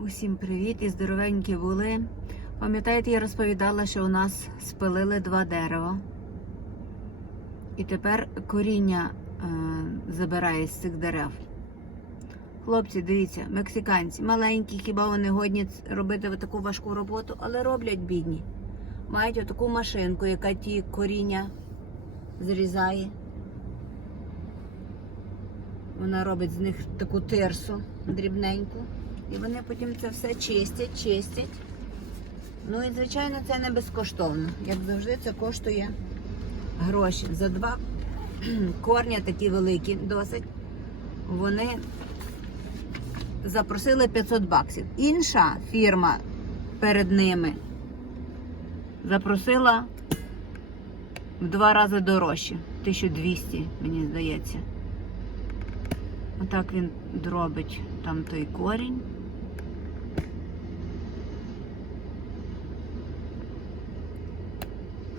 Усім привіт і здоровенькі були. Пам'ятаєте, я розповідала, що у нас спилили два дерева. І тепер коріння е, забирає з цих дерев. Хлопці, дивіться, мексиканці, маленькі, хіба вони годні робити таку важку роботу, але роблять бідні. Мають отаку машинку, яка ті коріння зрізає. Вона робить з них таку тирсу дрібненьку. І вони потім це все чистять, чистять. Ну і, звичайно, це не безкоштовно. Як завжди, це коштує гроші. За два корня такі великі досить. Вони запросили 500 баксів. Інша фірма перед ними запросила в два рази дорожче. 1200, мені здається. Отак він дробить там той корінь.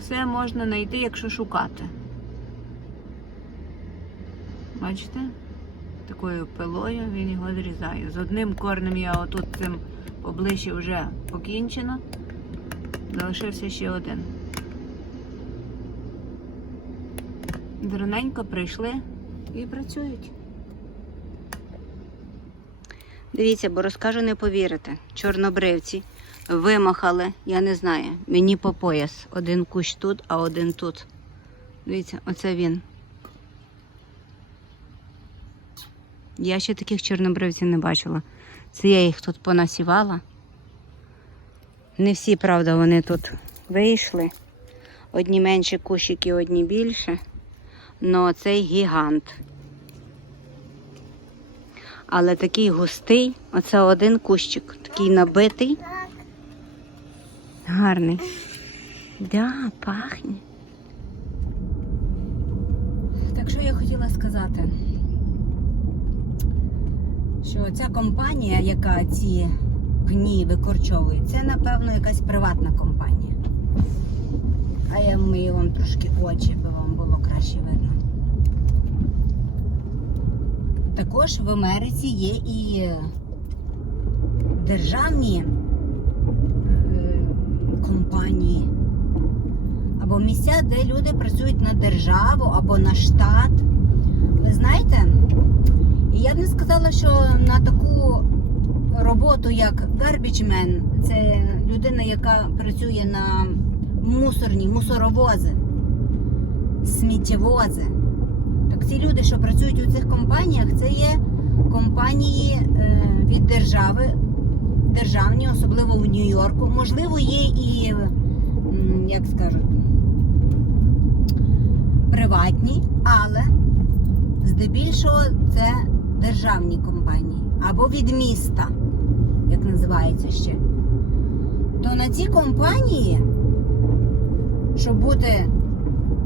Все можна знайти, якщо шукати. Бачите? Такою пилою він його зрізає. З одним корнем я отут цим поближче вже покінчено. Залишився ще один. Дроненько прийшли і працюють. Дивіться, бо розкажу, не повірите. Чорнобривці вимахали, я не знаю, мені по пояс. Один кущ тут, а один тут. Дивіться, оце він. Я ще таких чорнобривців не бачила. Це я їх тут понасівала. Не всі, правда, вони тут вийшли. Одні менші кущики, одні більше. Но цей гігант. Але такий густий, оце один кущик, такий набитий. Гарний. Да, пахне. Так що я хотіла сказати, що ця компанія, яка ці пні викорчовує, це, напевно, якась приватна компанія. А я мию вам трошки очі, аби вам було краще видно. Також в Америці є і державні компанії або місця, де люди працюють на державу або на штат. Ви знаєте, я б не сказала, що на таку роботу, як гарбічмен, це людина, яка працює на мусорні, мусоровози, сміттєвози. Так ці люди, що працюють у цих компаніях, це є компанії е, від держави, державні, особливо в Нью-Йорку. Можливо, є і, як скажуть, приватні, але здебільшого це державні компанії або від міста, як називається ще. То на ці компанії, щоб бути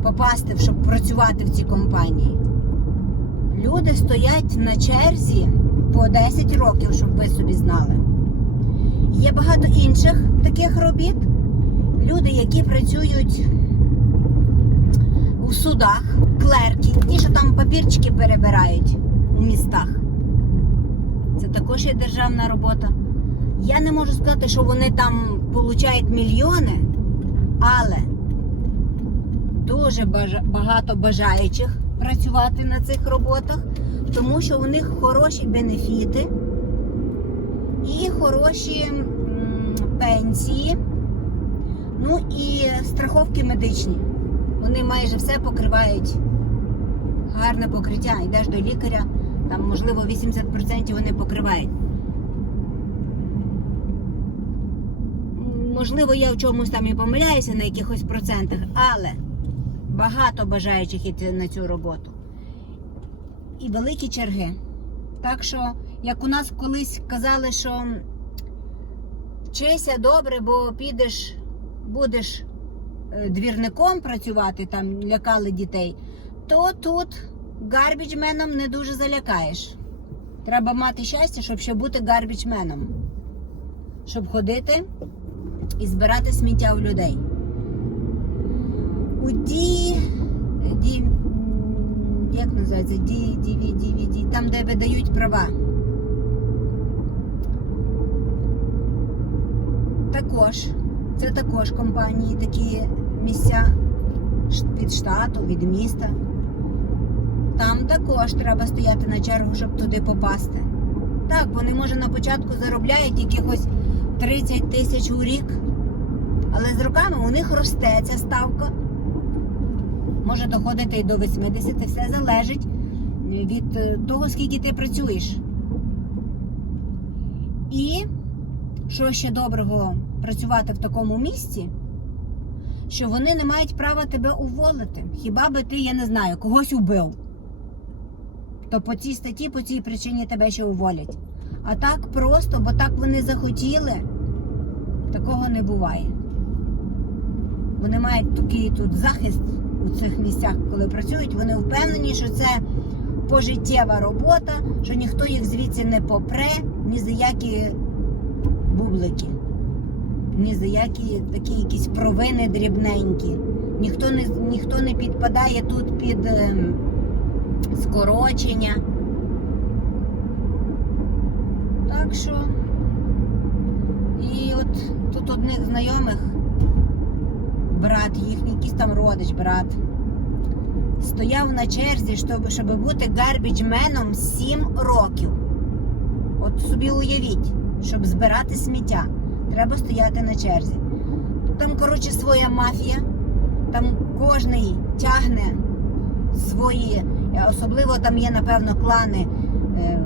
попасти, щоб працювати в цій компанії. Люди стоять на черзі по 10 років, щоб ви собі знали. Є багато інших таких робіт. Люди, які працюють у судах, клерки, ті, що там папірчики перебирають у містах. Це також є державна робота. Я не можу сказати, що вони там получають мільйони, але дуже багато бажаючих працювати на цих роботах, тому що у них хороші бенефіти хороші пенсії, ну і страховки медичні. Вони майже все покривають. Гарне покриття. Йдеш до лікаря, там, можливо, 80% вони покривають. Можливо, я в чомусь там і помиляюся на якихось процентах, але багато бажаючих йти на цю роботу. І великі черги. Так що, як у нас колись казали, що вчися добре, бо підеш, будеш е, двірником працювати, там лякали дітей, то тут гарбіджменом не дуже залякаєш. Треба мати щастя, щоб ще бути гарбіджменом. Щоб ходити і збирати сміття у людей. У ді, ді як називається? Ді, ді, ді, ді, ді, там, де видають права. Також, це також компанії, такі місця від штату, від міста. Там також треба стояти на чергу, щоб туди попасти. Так, вони може на початку заробляють якихось 30 тисяч у рік, але з роками у них росте ця ставка. Може доходити і до 80, все залежить від е, того, скільки ти працюєш. І що ще доброго працювати в такому місці, що вони не мають права тебе уволити. Хіба би ти, я не знаю, когось убив. То по цій статті, по цій причині тебе ще уволять. А так просто, бо так вони захотіли, такого не буває. Вони мають такий тут захист у цих місцях, коли працюють. Вони впевнені, що це пожиттєва робота, що ніхто їх звідси не попре, ні за які бублики, ні за які такі якісь провини дрібненькі. Ніхто не, ніхто не підпадає тут під ем, скорочення. Так що. І от тут одних знайомих, брат їхній, якийсь там родич, брат, стояв на черзі, щоб, щоб бути гарбіджменом 7 років. От собі уявіть, щоб збирати сміття, треба стояти на черзі. Там, коротше, своя мафія, там кожний тягне свої, е, особливо там є, напевно, клани е,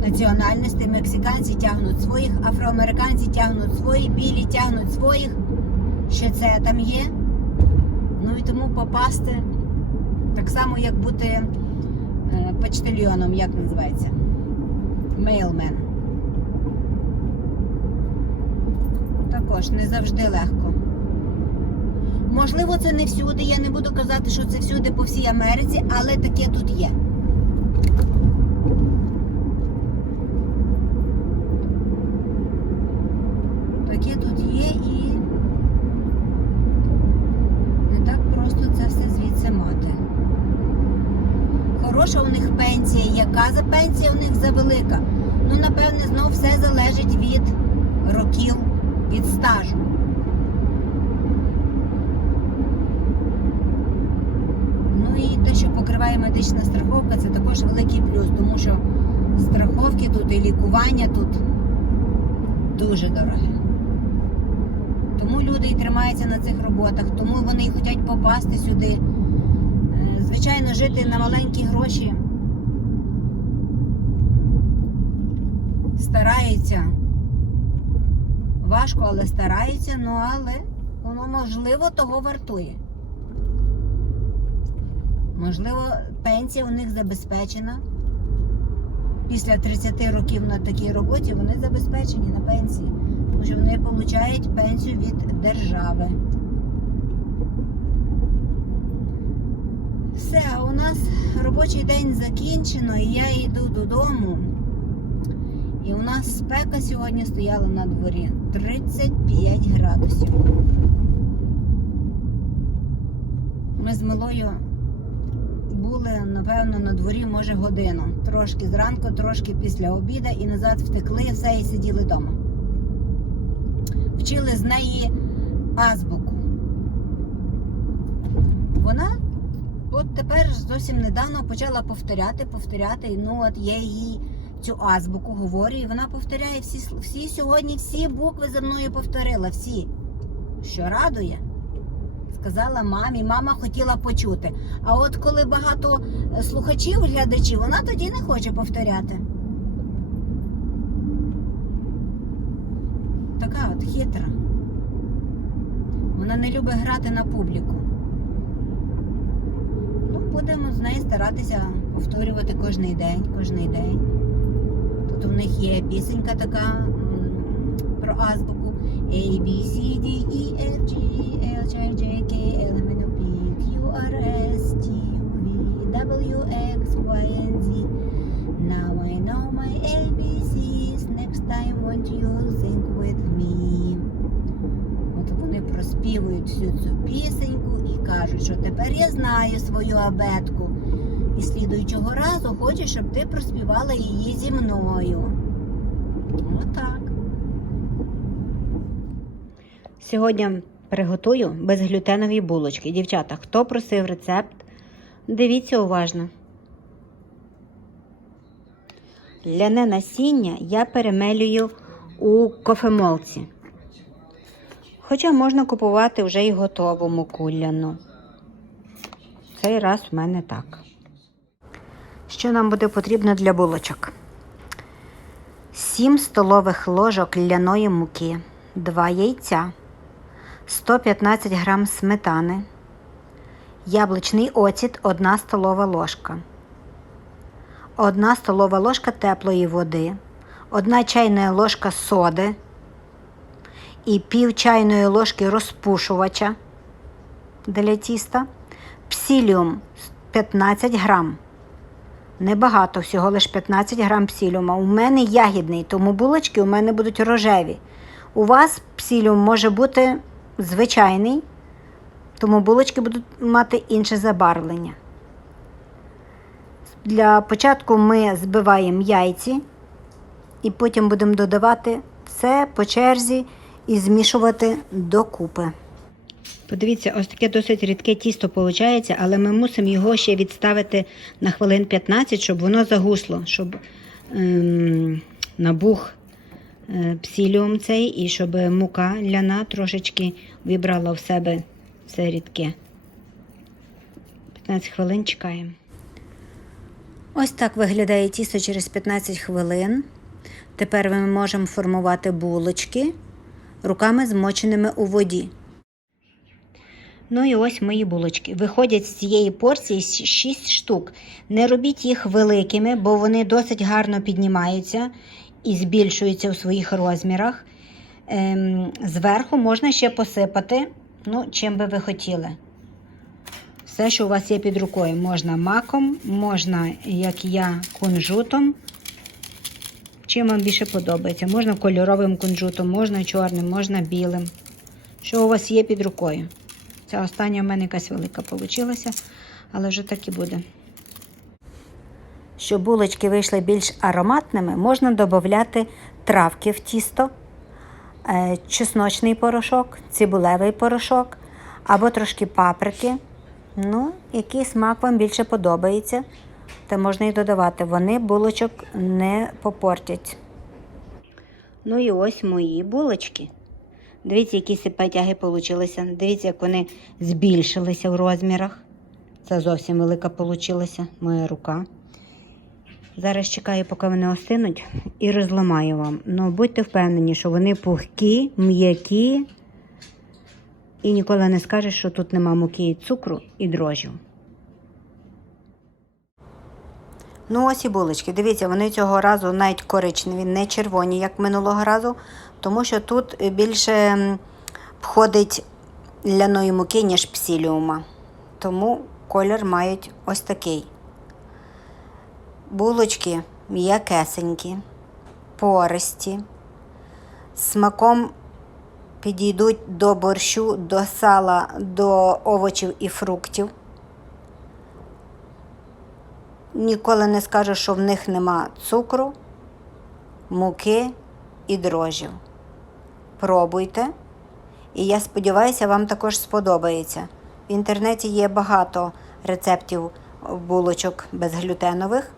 національностей. Мексиканці тягнуть своїх, афроамериканці тягнуть свої, білі тягнуть своїх. Ще це там є. Ну і тому попасти так само, як бути е, почтальйоном, як називається? Мейлмен. Також не завжди легко. Можливо, це не всюди. Я не буду казати, що це всюди по всій Америці, але таке тут є. Таке тут є і не так просто це все звідси мати. Хороша у них пенсія. Яка за пенсія у них завелика? Ну, напевне, знов все залежить від років, від стажу. Ну і те, що покриває медична страховка, це також великий плюс, тому що страховки тут і лікування тут дуже дороге. Тому люди і тримаються на цих роботах, тому вони і хочуть попасти сюди. Е, Звичайно, жити на маленькі гроші стараються. Важко, але стараються, ну але воно можливо того вартує. Можливо, пенсія у них забезпечена. Після 30 років на такій роботі вони забезпечені на пенсії, тому що вони отримують пенсію від держави. Все, у нас робочий день закінчено, і я йду додому. Спека сьогодні стояла на дворі 35 градусів. Ми з малою були, напевно, на дворі, може, годину. Трошки зранку, трошки після обіду і назад втекли, все і сиділи вдома. Вчили з неї азбуку. Вона от тепер зовсім недавно почала повторяти, повторяти. Ну, от я їй цю азбуку говорю, і вона повторяє всі, всі сьогодні, всі букви за мною повторила, всі. Що радує? Сказала мамі, мама хотіла почути. А от коли багато е, слухачів, глядачів, вона тоді не хоче повторяти. Така от хитра. Вона не любить грати на публіку. Ну, будемо з нею старатися повторювати кожний день, кожний день. Тут у них є пісенька така про азбуку. A, B, C, D, E, F, G, H, I, J, K, L, M, N, O, P, Q, R, S, T, U, V, W, X, Y, and Z. Now I know my ABCs. Next time won't you sing with me? От вони проспівують всю цю пісеньку і кажуть, що тепер я знаю свою абетку. І слідуючого разу хочу, щоб ти проспівала її зі мною. Отак. Сьогодні приготую безглютенові булочки. Дівчата, хто просив рецепт, дивіться уважно. Ляне насіння я перемелюю у кофемолці. Хоча можна купувати вже і готову муку ляну. Цей раз в мене так. Що нам буде потрібно для булочок? 7 столових ложок ляної муки, 2 яйця, 115 грам сметани, яблучний оцет 1 столова ложка, 1 столова ложка теплої води, 1 чайна ложка соди і пів чайної ложки розпушувача для тіста, псиліум 15 грам. Небагато, всього лише 15 грам псиліума. У мене ягідний, тому булочки у мене будуть рожеві. У вас псиліум може бути звичайний, тому булочки будуть мати інше забарвлення. Для початку ми збиваємо яйці і потім будемо додавати все по черзі і змішувати докупи. Подивіться, ось таке досить рідке тісто виходить, але ми мусимо його ще відставити на хвилин 15, щоб воно загусло, щоб ем, набух е, псиліум цей і щоб мука ляна трошечки вібрала в себе все рідке. 15 хвилин чекаємо. Ось так виглядає тісто через 15 хвилин. Тепер ми можемо формувати булочки руками змоченими у воді. Ну і ось мої булочки. Виходять з цієї порції 6 штук. Не робіть їх великими, бо вони досить гарно піднімаються і збільшуються у своїх розмірах. Ем, зверху можна ще посипати, ну, чим би ви хотіли. Все, що у вас є під рукою. Можна маком, можна, як я, кунжутом. Чим вам більше подобається. Можна кольоровим кунжутом, можна чорним, можна білим. Що у вас є під рукою. Ця остання в мене якась велика вийшла, але вже так і буде. Щоб булочки вийшли більш ароматними, можна додати травки в тісто, е, чесночний порошок, цибулевий порошок або трошки паприки. Ну, який смак вам більше подобається, то можна і додавати. Вони булочок не попортять. Ну і ось мої булочки. Дивіться, які сипатяги получилися. Дивіться, як вони збільшилися в розмірах. Це зовсім велика получилася моя рука. Зараз чекаю, поки вони остинуть, і розламаю вам. Ну, будьте впевнені, що вони пухкі, м'які. І ніколи не скажеш, що тут нема муки цукру і дрожжів. Ну, ось і булочки. Дивіться, вони цього разу навіть коричневі, не червоні, як минулого разу, тому що тут більше входить ляної муки, ніж псиліума. Тому колір мають ось такий. Булочки м'якесенькі, пористі, смаком підійдуть до борщу, до сала, до овочів і фруктів. Ніколи не скажу, що в них нема цукру, муки і дрожжів. Пробуйте. І я сподіваюся, вам також сподобається. В інтернеті є багато рецептів булочок безглютенових,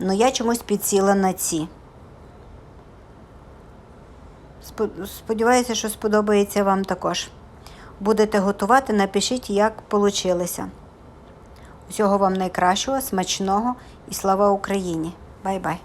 але я чомусь підсіла на ці. Сподіваюся, що сподобається вам також. Будете готувати, напишіть, як вийшло. Усього вам найкращого, смачного і слава Україні! Бай-бай!